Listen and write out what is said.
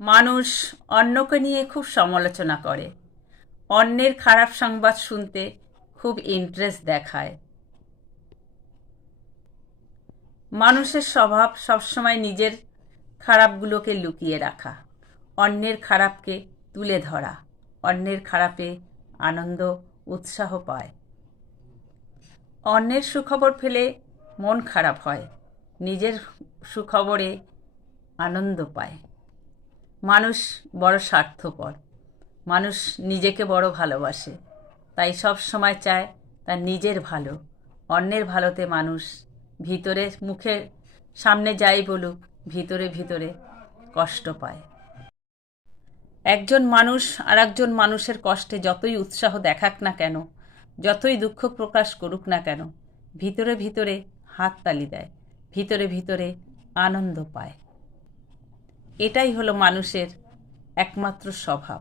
মানুষ অন্যকে নিয়ে খুব সমালোচনা করে, অন্যের খারাপ সংবাদ শুনতে খুব ইন্টারেস্ট দেখায়। মানুষের স্বভাব সবসময় নিজের খারাপগুলোকে লুকিয়ে রাখা, অন্যের খারাপকে তুলে ধরা, অন্যের খারাপে আনন্দ উৎসাহ পায়। অন্যের সুখবর পেলে মন খারাপ হয়, নিজের সুখবরে আনন্দ পায়। মানুষ বড় স্বার্থপর, মানুষ নিজেকে বড় ভালোবাসে, তাই সব সময় চায় তার নিজের ভালো। অন্যের ভালোতে মানুষ ভিতরে মুখে সামনে যাই বলুক, ভিতরে ভিতরে কষ্ট পায়। একজন মানুষ আর একজন মানুষের কষ্টে যতই উৎসাহ দেখাক না কেন, যতই দুঃখ প্রকাশ করুক না কেন, ভিতরে ভিতরে হাততালি দেয়, ভিতরে ভিতরে আনন্দ পায়। এটাই হলো মানুষের একমাত্র স্বভাব।